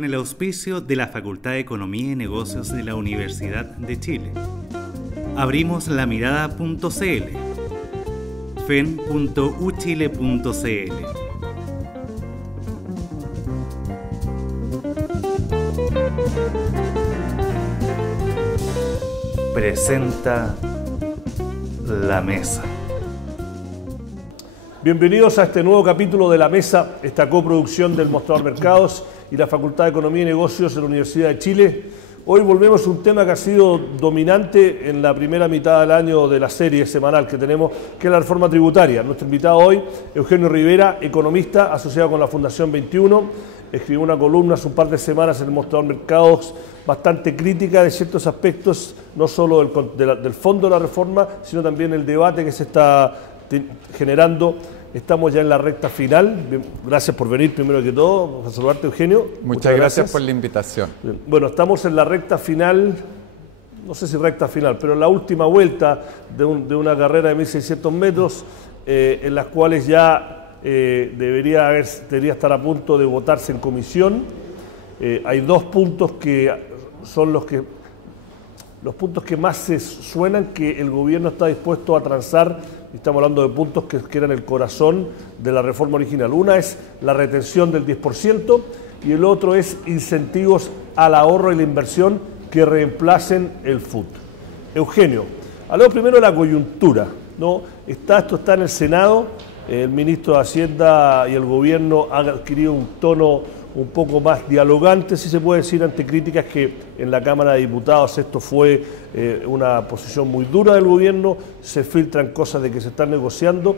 con el auspicio de la Facultad de Economía y Negocios de la Universidad de Chile. Abrimos la mirada.cl, fen.uchile.cl. Presenta La Mesa. Bienvenidos a este nuevo capítulo de La Mesa, esta coproducción del Mostrador Mercados y la Facultad de Economía y Negocios de la Universidad de Chile. Hoy volvemos a un tema que ha sido dominante en la primera mitad del año de la serie semanal que tenemos, que es la reforma tributaria. Nuestro invitado hoy, Eugenio Rivera, economista asociado con la Fundación 21, escribió una columna hace un par de semanas en el Mostrador Mercados bastante crítica de ciertos aspectos, no solo del fondo de la reforma, sino también el debate que se está generando. Estamos ya en la recta final. Gracias por venir primero que todo. Vamos a saludarte, Eugenio. Muchas gracias por la invitación. Bueno, estamos en la recta final, no sé si recta final, pero en la última vuelta de una carrera de 1.600 metros, en las cuales ya debería estar a punto de votarse en comisión. Hay dos puntos que son los puntos que más se suenan, que el gobierno está dispuesto a transar. Estamos hablando de puntos que eran el corazón de la reforma original. Una es la retención del 10% y el otro es incentivos al ahorro y la inversión que reemplacen el FUT. Eugenio, hablemos primero de la coyuntura, ¿no? Esto está en el Senado, el ministro de Hacienda y el gobierno han adquirido un tono un poco más dialogante, si se puede decir, ante críticas que en la Cámara de Diputados esto fue una posición muy dura del gobierno, se filtran cosas de que se están negociando.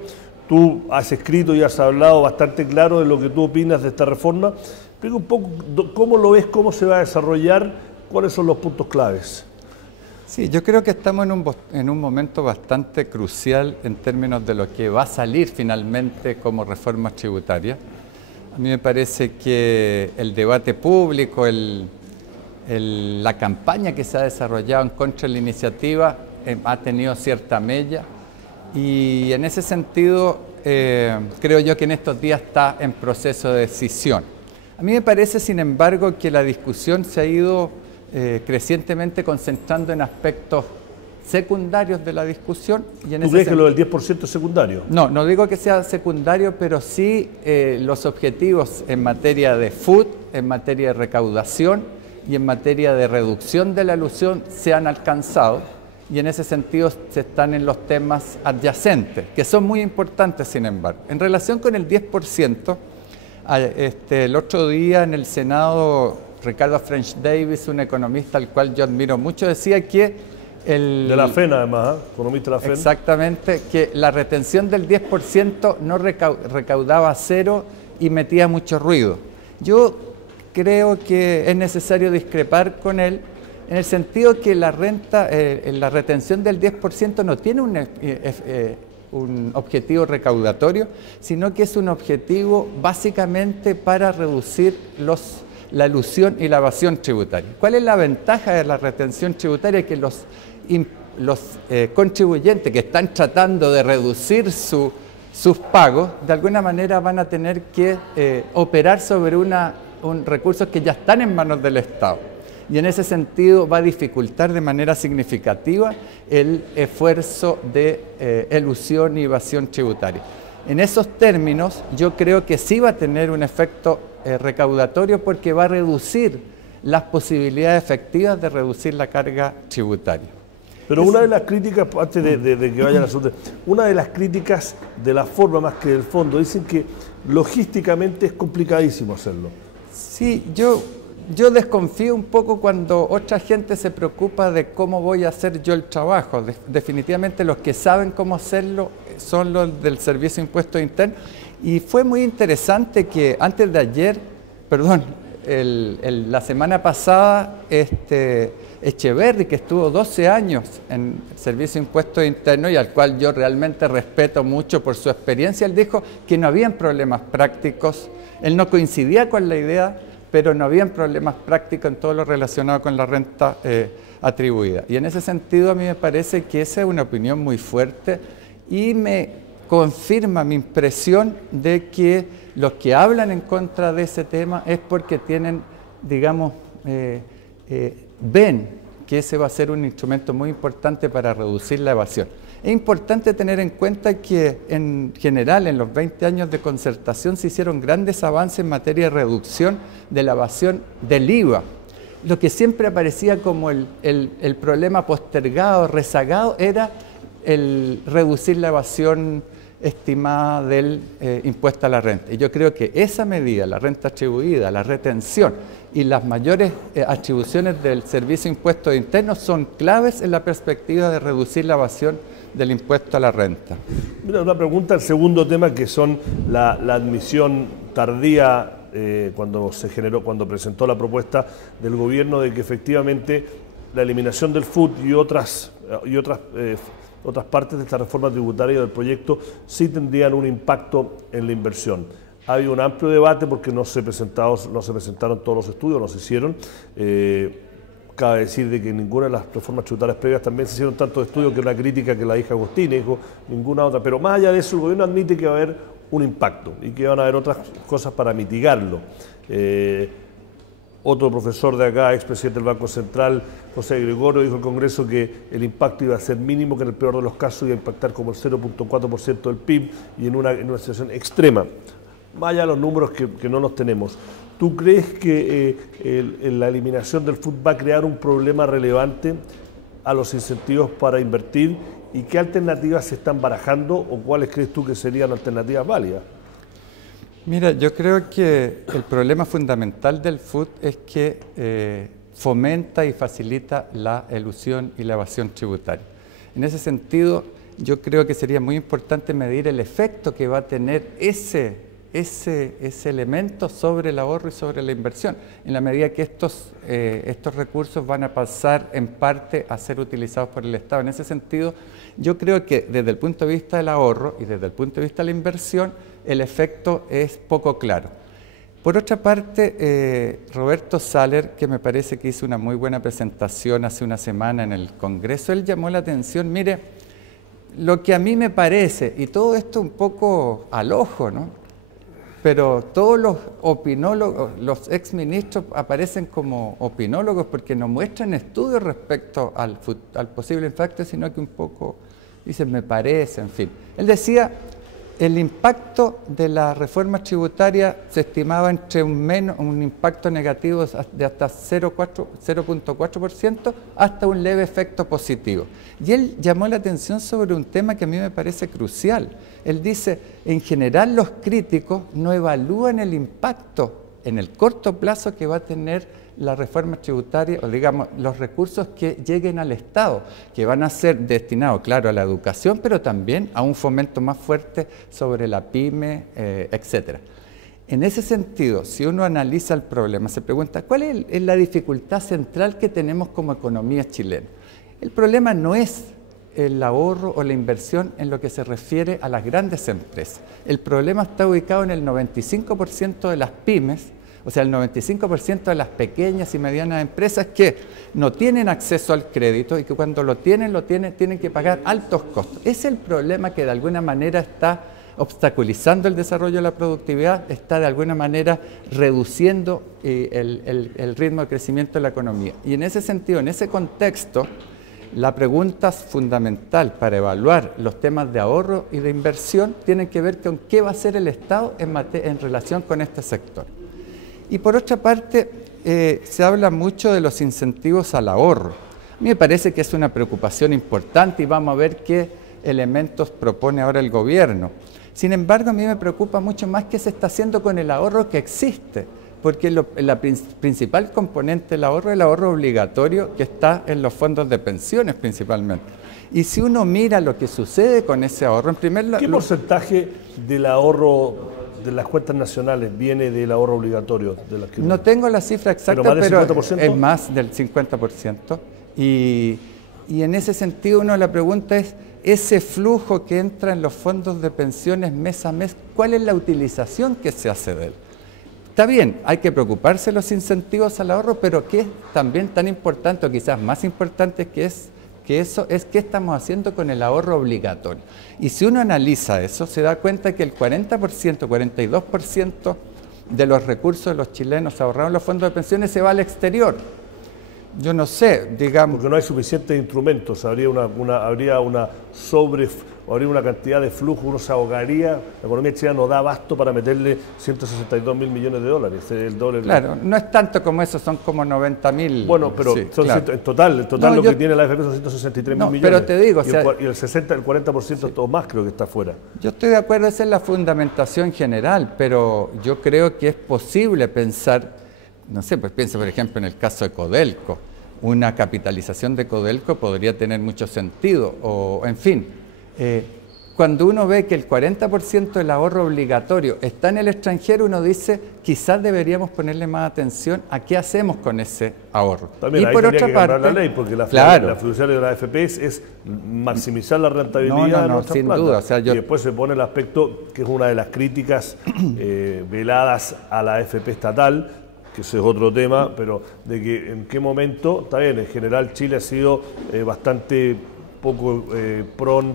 Tú has escrito y has hablado bastante claro de lo que tú opinas de esta reforma. Explica un poco cómo lo ves, cómo se va a desarrollar, cuáles son los puntos claves. Sí, yo creo que estamos en un momento bastante crucial en términos de lo que va a salir finalmente como reforma tributaria. A mí me parece que el debate público, la campaña que se ha desarrollado en contra de la iniciativa ha tenido cierta mella y en ese sentido creo yo que en estos días está en proceso de decisión. A mí me parece, sin embargo, que la discusión se ha ido crecientemente concentrando en aspectos secundarios de la discusión. Y ¿Tú crees que lo del 10% es secundario? No, no digo que sea secundario, pero sí los objetivos en materia de FUT, en materia de recaudación y en materia de reducción de la elusión se han alcanzado y en ese sentido se están en los temas adyacentes, que son muy importantes sin embargo. En relación con el 10%, el otro día en el Senado, Ricardo French Davis, un economista al cual yo admiro mucho, decía que de la FEN además, economista de la FEN. Exactamente, que la retención del 10% no recaudaba cero y metía mucho ruido. Yo creo que es necesario discrepar con él en el sentido que la retención del 10% no tiene un objetivo recaudatorio, sino que es un objetivo básicamente para reducir la elusión y la evasión tributaria. ¿Cuál es la ventaja de la retención tributaria? Que los contribuyentes que están tratando de reducir sus pagos, de alguna manera van a tener que operar sobre recursos que ya están en manos del Estado. Y en ese sentido va a dificultar de manera significativa el esfuerzo de elusión y evasión tributaria. En esos términos, yo creo que sí va a tener un efecto recaudatorio porque va a reducir las posibilidades efectivas de reducir la carga tributaria. Pero una de las críticas, antes de que vaya al asunto, una de las críticas de la forma más que del fondo, dicen que logísticamente es complicadísimo hacerlo. Sí, yo desconfío un poco cuando otra gente se preocupa de cómo voy a hacer yo el trabajo. Definitivamente los que saben cómo hacerlo son los del Servicio de Impuestos Internos. Y fue muy interesante que antes de ayer, la semana pasada, Echeverri, que estuvo 12 años en el Servicio de Impuestos Internos y al cual yo realmente respeto mucho por su experiencia, él dijo que no habían problemas prácticos, él no coincidía con la idea, pero no habían problemas prácticos en todo lo relacionado con la renta atribuida. Y en ese sentido a mí me parece que esa es una opinión muy fuerte y me confirma mi impresión de que los que hablan en contra de ese tema es porque tienen digamos, ven que ese va a ser un instrumento muy importante para reducir la evasión. Es importante tener en cuenta que en general en los 20 años de concertación se hicieron grandes avances en materia de reducción de la evasión del IVA. Lo que siempre aparecía como el problema postergado, rezagado, era el reducir la evasión estimada del impuesto a la renta. Y yo creo que esa medida, la renta atribuida, la retención y las mayores atribuciones del Servicio de Impuestos Internos son claves en la perspectiva de reducir la evasión del impuesto a la renta. Mira, una pregunta, el segundo tema, que son la admisión tardía cuando presentó la propuesta del gobierno de que efectivamente la eliminación del FUT y otras partes de esta reforma tributaria del proyecto sí tendrían un impacto en la inversión. Ha habido un amplio debate porque no se presentaron todos los estudios, no se hicieron. Cabe decir de que ninguna de las reformas tributarias previas también se hicieron tantos estudios, que una crítica que la hija Agustín dijo, ninguna otra. Pero más allá de eso, el gobierno admite que va a haber un impacto y que van a haber otras cosas para mitigarlo. Otro profesor de acá, expresidente del Banco Central, José Gregorio, dijo al Congreso que el impacto iba a ser mínimo, que en el peor de los casos iba a impactar como el 0.4% del PIB y en una situación extrema. Vaya los números que no los tenemos. ¿Tú crees que la eliminación del FUT va a crear un problema relevante a los incentivos para invertir? ¿Y qué alternativas se están barajando o cuáles crees tú que serían alternativas válidas? Mira, yo creo que el problema fundamental del FUT es que fomenta y facilita la elusión y la evasión tributaria. En ese sentido, yo creo que sería muy importante medir el efecto que va a tener ese elemento sobre el ahorro y sobre la inversión, en la medida que estos recursos van a pasar en parte a ser utilizados por el Estado. En ese sentido, yo creo que desde el punto de vista del ahorro y desde el punto de vista de la inversión, el efecto es poco claro. Por otra parte, Roberto Saller, que me parece que hizo una muy buena presentación hace una semana en el Congreso, él llamó la atención, mire, lo que a mí me parece, y todo esto un poco al ojo, ¿no? Pero todos los opinólogos, los exministros aparecen como opinólogos porque no muestran estudios respecto al posible impacto, sino que un poco dicen, me parece, en fin. Él decía, el impacto de la reforma tributaria se estimaba entre un impacto negativo de hasta 0.4% hasta un leve efecto positivo. Y él llamó la atención sobre un tema que a mí me parece crucial. Él dice, en general los críticos no evalúan el impacto en el corto plazo que va a tener la reforma tributaria, o digamos, los recursos que lleguen al Estado, que van a ser destinados, claro, a la educación, pero también a un fomento más fuerte sobre la pyme, etcétera. En ese sentido, si uno analiza el problema, se pregunta, ¿cuál es la dificultad central que tenemos como economía chilena? El problema no es el ahorro o la inversión en lo que se refiere a las grandes empresas. El problema está ubicado en el 95% de las pymes, o sea, el 95% de las pequeñas y medianas empresas que no tienen acceso al crédito y que cuando lo tienen que pagar altos costos. Ese es el problema que de alguna manera está obstaculizando el desarrollo de la productividad, está de alguna manera reduciendo el ritmo de crecimiento de la economía. Y en ese sentido, en ese contexto, la pregunta fundamental para evaluar los temas de ahorro y de inversión tiene que ver con qué va a hacer el Estado en relación con este sector. Y por otra parte, se habla mucho de los incentivos al ahorro. A mí me parece que es una preocupación importante y vamos a ver qué elementos propone ahora el gobierno. Sin embargo, a mí me preocupa mucho más qué se está haciendo con el ahorro que existe, porque la principal componente del ahorro es el ahorro obligatorio que está en los fondos de pensiones principalmente. Y si uno mira lo que sucede con ese ahorro, en primer lugar... ¿Qué porcentaje del ahorro de las cuentas nacionales viene del ahorro obligatorio? No tengo la cifra exacta, pero es más del 50%. Y en ese sentido, la pregunta es, ese flujo que entra en los fondos de pensiones mes a mes, ¿cuál es la utilización que se hace de él? Está bien, hay que preocuparse de los incentivos al ahorro, pero que es también tan importante, o quizás más importante que eso, es qué estamos haciendo con el ahorro obligatorio. Y si uno analiza eso, se da cuenta que el 40%, 42% de los recursos de los chilenos ahorrados en los fondos de pensiones se va al exterior. Yo no sé, digamos... Porque no hay suficientes instrumentos, habría una cantidad de flujo, uno se ahogaría, la economía chilena no da abasto para meterle 162.000 millones de dólares, el doble. Claro, no es tanto como eso, son como 90.000. Bueno, pero sí, son claro. En total No, lo que tiene la AFP son 163.000 millones. Pero te digo, y el 40% todo más creo que está fuera. Yo estoy de acuerdo, esa es la fundamentación general, pero yo creo que es posible pensar, no sé, pues pienso por ejemplo en el caso de Codelco. Una capitalización de Codelco podría tener mucho sentido, o en fin, cuando uno ve que el 40% del ahorro obligatorio está en el extranjero, uno dice, quizás deberíamos ponerle más atención a qué hacemos con ese ahorro. También y ahí por tendría otra que parte, cambiar la ley, porque la fiduciaria de la AFP es maximizar la rentabilidad de nuestras sin plantas. duda, o sea, y después se pone el aspecto, que es una de las críticas veladas a la AFP estatal, que ese es otro tema, pero de que en qué momento, está bien, en general Chile ha sido bastante poco prone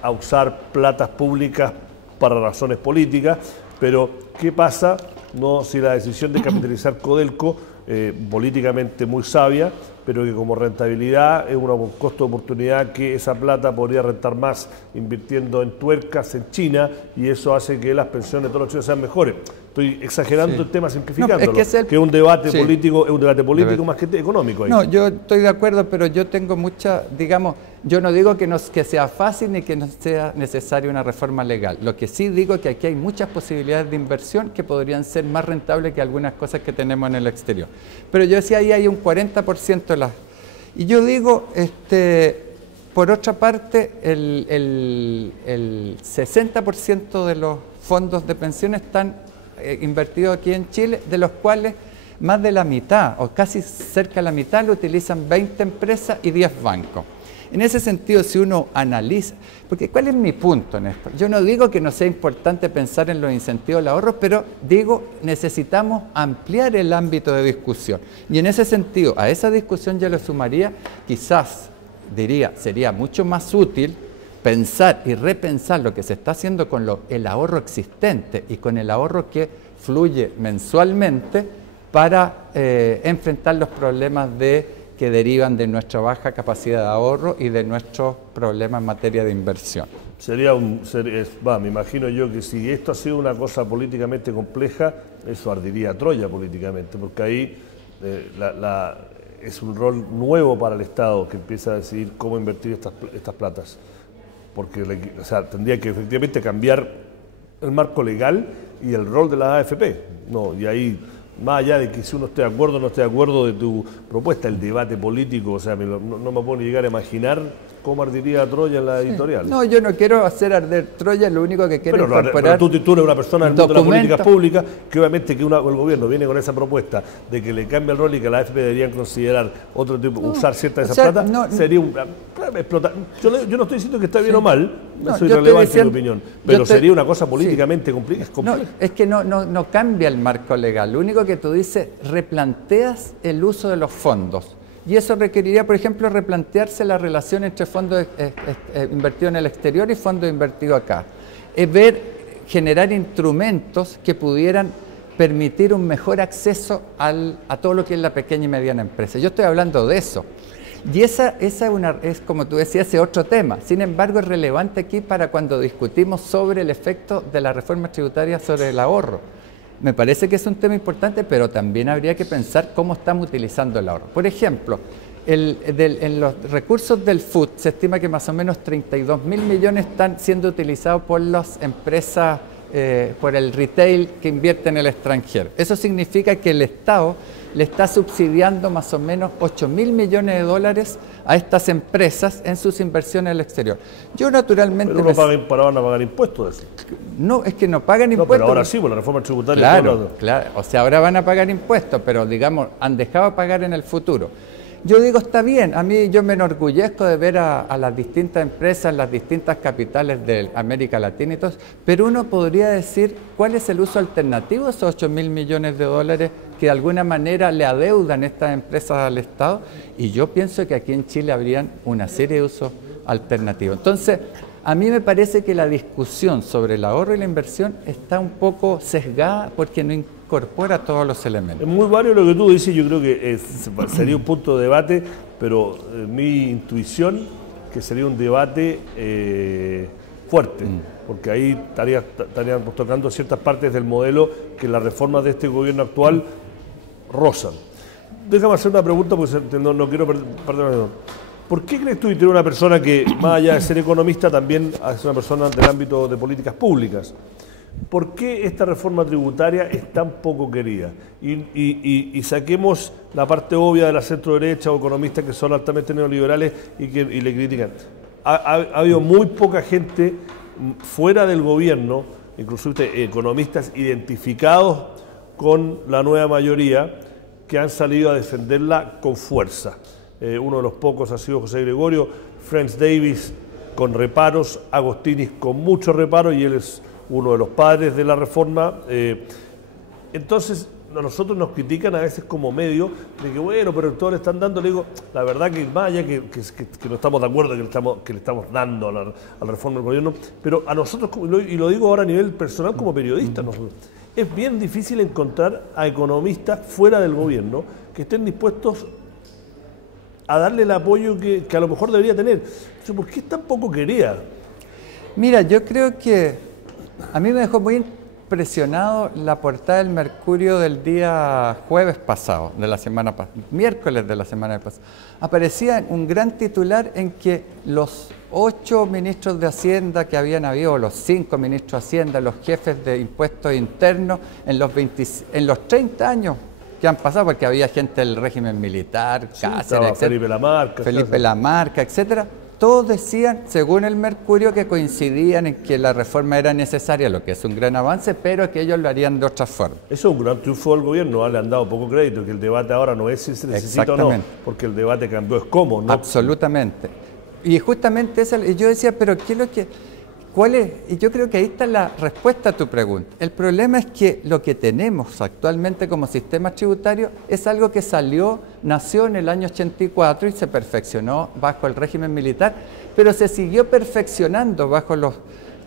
a usar platas públicas para razones políticas, pero ¿qué pasa si la decisión de capitalizar Codelco, políticamente muy sabia, pero que como rentabilidad es un costo de oportunidad que esa plata podría rentar más invirtiendo en tuercas en China, y eso hace que las pensiones de todos los chilenos sean mejores? Estoy exagerando el tema, simplificándolo, que es un debate político, es un debate político más que económico. Ahí. No, yo estoy de acuerdo, pero yo tengo mucha, digamos, yo no digo que sea fácil ni que no sea necesaria una reforma legal. Lo que sí digo es que aquí hay muchas posibilidades de inversión que podrían ser más rentables que algunas cosas que tenemos en el exterior. Pero yo decía, ahí hay un 40% de las... Y yo digo, por otra parte, el 60% de los fondos de pensiones están invertidos aquí en Chile, de los cuales más de la mitad, o casi cerca de la mitad, lo utilizan 20 empresas y 10 bancos. En ese sentido, si uno analiza, porque ¿cuál es mi punto en esto? Yo no digo que no sea importante pensar en los incentivos al ahorro, pero digo, necesitamos ampliar el ámbito de discusión. Y en ese sentido, a esa discusión yo le sumaría, quizás, diría, sería mucho más útil pensar y repensar lo que se está haciendo con el ahorro existente y con el ahorro que fluye mensualmente para enfrentar los problemas que derivan de nuestra baja capacidad de ahorro y de nuestros problemas en materia de inversión. Me imagino yo que si esto ha sido una cosa políticamente compleja, eso ardiría a Troya políticamente, porque ahí es un rol nuevo para el Estado que empieza a decidir cómo invertir estas platas. Porque tendría que efectivamente cambiar el marco legal y el rol de la AFP. No, y ahí, más allá de que si uno esté de acuerdo o no esté de acuerdo de tu propuesta, el debate político, no me puedo ni llegar a imaginar cómo ardiría Troya en la editorial. No, yo no quiero hacer arder Troya, lo único que quiero incorporar... Pero tú eres una persona del mundo de las políticas públicas, que obviamente el gobierno viene con esa propuesta de que le cambie el rol y que la AFP deberían considerar otro tipo, usar cierta de esas plata, sería explotar. Yo no estoy diciendo que está bien o mal, soy relevante en mi opinión, pero sería una cosa políticamente compleja. No, es que no cambia el marco legal, lo único que tú dices, replanteas el uso de los fondos. Y eso requeriría, por ejemplo, replantearse la relación entre fondos invertidos en el exterior y fondos invertidos acá. Es generar instrumentos que pudieran permitir un mejor acceso a todo lo que es la pequeña y mediana empresa. Yo estoy hablando de eso. Y esa es, como tú decías, ese otro tema. Sin embargo, es relevante aquí para cuando discutimos sobre el efecto de la reforma tributaria sobre el ahorro. Me parece que es un tema importante, pero también habría que pensar cómo estamos utilizando el ahorro. Por ejemplo, en los recursos del FUT se estima que más o menos 32.000 millones están siendo utilizados por las empresas, por el retail que invierte en el extranjero. Eso significa que el Estado le está subsidiando más o menos 8.000 millones de dólares a estas empresas en sus inversiones en el exterior. Yo naturalmente... Pero van a pagar impuestos de eso. No, es que no pagan impuestos. Pero ahora sí, por la reforma tributaria. Claro, o sea, ahora van a pagar impuestos, pero digamos, han dejado de pagar en el futuro. Yo digo, está bien, yo me enorgullezco de ver a las distintas empresas, las distintas capitales de América Latina y todo, pero uno podría decir cuál es el uso alternativo de esos 8.000 millones de dólares que de alguna manera le adeudan estas empresas al Estado, y yo pienso que aquí en Chile habrían una serie de usos alternativos. Entonces, A mí me parece que la discusión sobre el ahorro y la inversión está un poco sesgada porque no incorpora todos los elementos. Es muy válido lo que tú dices, yo creo que sería un punto de debate, pero mi intuición que sería un debate fuerte, porque ahí estaríamos tocando ciertas partes del modelo que las reformas de este gobierno actual rozan. Déjame hacer una pregunta porque no quiero perder. ¿Por qué crees tú, y tú eres una persona que, más allá de ser economista, también es una persona del ámbito de políticas públicas? ¿Por qué esta reforma tributaria es tan poco querida? Y saquemos la parte obvia de la centro-derecha o economistas que son altamente neoliberales y le critican. Ha habido muy poca gente fuera del gobierno, inclusive economistas identificados con la nueva mayoría, que han salido a defenderla con fuerza. Uno de los pocos ha sido José Gregorio, Franz Davis con reparos, Agostinis con muchos reparos, y él es uno de los padres de la reforma. Entonces, a nosotros nos critican a veces como medio de que bueno, pero todos le están dando. Le digo, la verdad que vaya que no estamos de acuerdo que le estamos dando a la reforma del gobierno, pero a nosotros, y lo digo ahora a nivel personal como periodista, es bien difícil encontrar a economistas fuera del gobierno que estén dispuestos a darle el apoyo que a lo mejor debería tener. Entonces, ¿por qué es tan poco querida? Mira, yo creo que a mí me dejó muy impresionado la portada del Mercurio del día jueves pasado, de la semana pasada, miércoles de la semana pasada. Aparecía un gran titular en que los 8 ministros de Hacienda que habían habido, los 5 ministros de Hacienda, los jefes de impuestos internos, en los 30 años que han pasado, porque había gente del régimen militar, Sí, Cáceres, Felipe Lamarca, etcétera. Todos decían, según el Mercurio, que coincidían en que la reforma era necesaria, lo que es un gran avance, pero que ellos lo harían de otra forma. Eso es un gran triunfo del gobierno, le han dado poco crédito, que el debate ahora no es si se necesita o no, porque el debate cambió, es cómo, ¿no? Absolutamente. Y justamente yo decía, pero ¿qué es lo que...? ¿Cuál es? Y yo creo que ahí está la respuesta a tu pregunta. El problema es que lo que tenemos actualmente como sistema tributario es algo que nació en el año 84 y se perfeccionó bajo el régimen militar, pero se siguió perfeccionando bajo los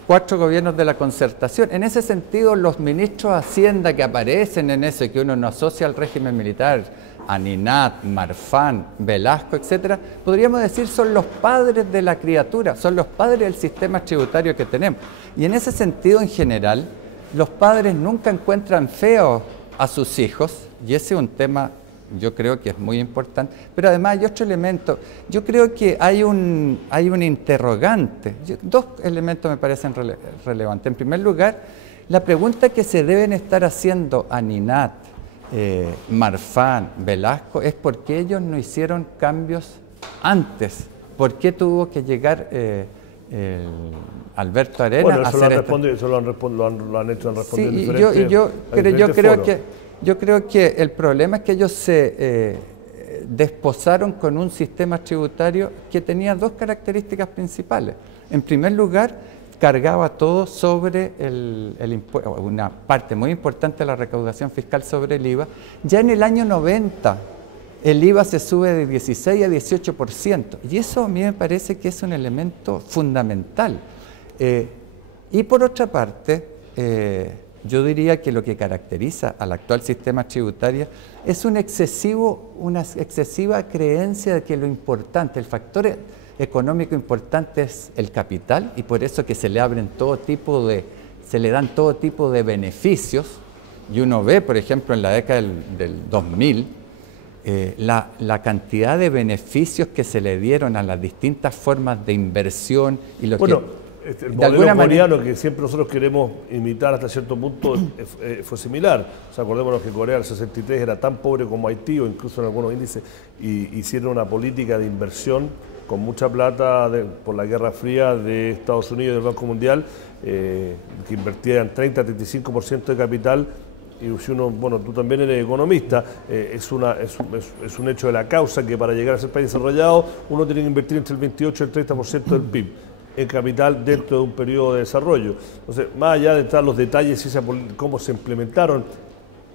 4 gobiernos de la Concertación. En ese sentido, los ministros de Hacienda que aparecen en eso y que uno no asocia al régimen militar, Aninat, Marfán, Velasco, etcétera, podríamos decir son los padres de la criatura, son los padres del sistema tributario que tenemos. Y en ese sentido, en general, los padres nunca encuentran feos a sus hijos, y ese es un tema, yo creo que es muy importante, pero además hay otro elemento. Yo creo que hay un interrogante. 2 elementos me parecen relevantes. En primer lugar, la pregunta que se deben estar haciendo Aninat, Marfán, Velasco, es por qué ellos no hicieron cambios antes. ¿Por qué tuvo que llegar Alberto Arena bueno, a hacer esto? Eso lo han hecho, han respondido sí, diferentes yo creo que el problema es que ellos se desposaron con un sistema tributario que tenía 2 características principales. En primer lugar, cargaba todo sobre el impuesto, una parte muy importante de la recaudación fiscal sobre el IVA. Ya en el año 90 el IVA se sube de 16 a 18%, y eso a mí me parece que es un elemento fundamental. Y por otra parte, yo diría que lo que caracteriza al actual sistema tributario es una excesiva creencia de que lo importante, el factor económico importante es el capital, y por eso que se le dan todo tipo de beneficios. Y uno ve, por ejemplo, en la década del 2000, la cantidad de beneficios que se le dieron a las distintas formas de inversión y lo el modelo coreano que siempre nosotros queremos imitar hasta cierto punto fue similar. O sea, acordémonos que Corea del 63 era tan pobre como Haití, o incluso en algunos índices, y hicieron una política de inversión con mucha plata por la Guerra Fría de Estados Unidos y del Banco Mundial, que invertían 30-35% de capital. Y si uno, bueno, tú también eres economista, es un hecho de la causa que para llegar a ser país desarrollado uno tiene que invertir entre el 28 y el 30% del PIB en capital dentro de un periodo de desarrollo. Entonces, más allá de entrar los detalles y cómo se implementaron,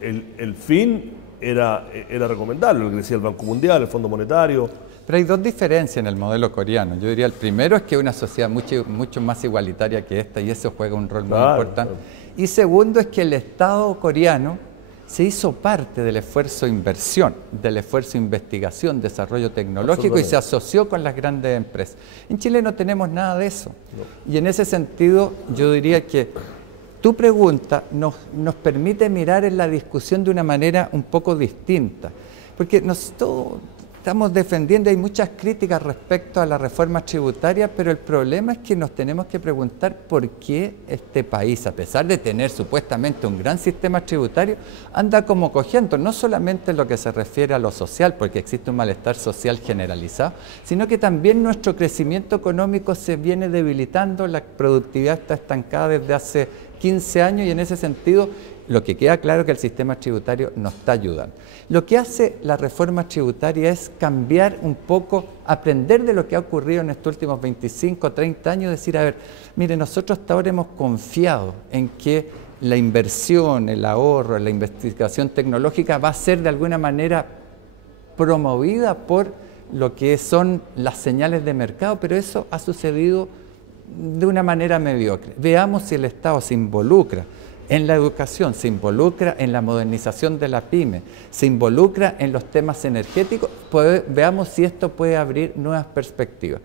el fin era recomendable, lo que decía el Banco Mundial, el Fondo Monetario. Pero hay dos diferencias en el modelo coreano. Yo diría, el primero es que es una sociedad mucho más igualitaria que esta, y eso juega un rol muy importante. Y segundo es que el Estado coreano se hizo parte del esfuerzo de inversión, del esfuerzo de investigación, desarrollo tecnológico, y se asoció con las grandes empresas. En Chile no tenemos nada de eso. Y en ese sentido, yo diría que tu pregunta nos permite mirar en la discusión de una manera un poco distinta. Porque nosotros estamos defendiendo, hay muchas críticas respecto a la reforma tributaria, pero el problema es que nos tenemos que preguntar por qué este país, a pesar de tener supuestamente un gran sistema tributario, anda como cogiendo, no solamente en lo que se refiere a lo social, porque existe un malestar social generalizado, sino que también nuestro crecimiento económico se viene debilitando, la productividad está estancada desde hace 15 años y en ese sentido lo que queda claro es que el sistema tributario nos está ayudando. Lo que hace la reforma tributaria es cambiar un poco, aprender de lo que ha ocurrido en estos últimos 25, 30 años, decir, a ver, mire, nosotros hasta ahora hemos confiado en que la inversión, el ahorro, la investigación tecnológica va a ser de alguna manera promovida por lo que son las señales de mercado, pero eso ha sucedido de una manera mediocre. Veamos si el Estado se involucra en la educación, se involucra en la modernización de la pyme, se involucra en los temas energéticos, veamos si esto puede abrir nuevas perspectivas.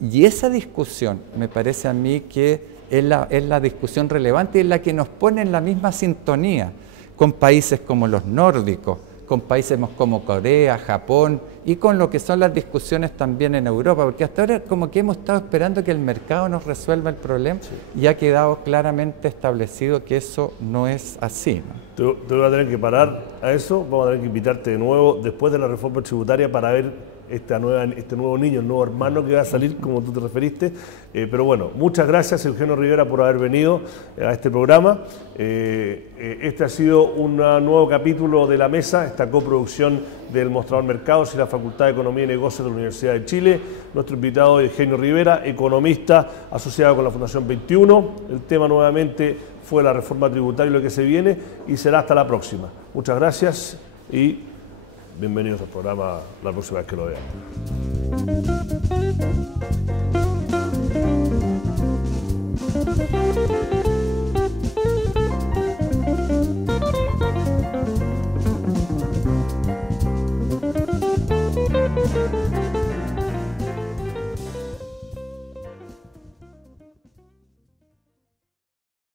Y esa discusión me parece a mí que es la discusión relevante y es la que nos pone en la misma sintonía con países como los nórdicos, con países como Corea, Japón y con lo que son las discusiones también en Europa, porque hasta ahora como que hemos estado esperando que el mercado nos resuelva el problema y ha quedado claramente establecido que eso no es así, ¿no? Te voy a tener que parar a eso, vamos a tener que invitarte de nuevo después de la reforma tributaria para ver este nuevo niño, el nuevo hermano que va a salir, como tú te referiste. Pero bueno, muchas gracias Eugenio Rivera por haber venido a este programa. Este ha sido un nuevo capítulo de La Mesa, esta coproducción del Mostrador Mercados y la Facultad de Economía y Negocios de la Universidad de Chile. Nuestro invitado es Eugenio Rivera, economista asociado con la Fundación 21. El tema nuevamente fue la reforma tributaria y lo que se viene, y será hasta la próxima. Muchas gracias y bienvenidos al programa la próxima vez que lo vean.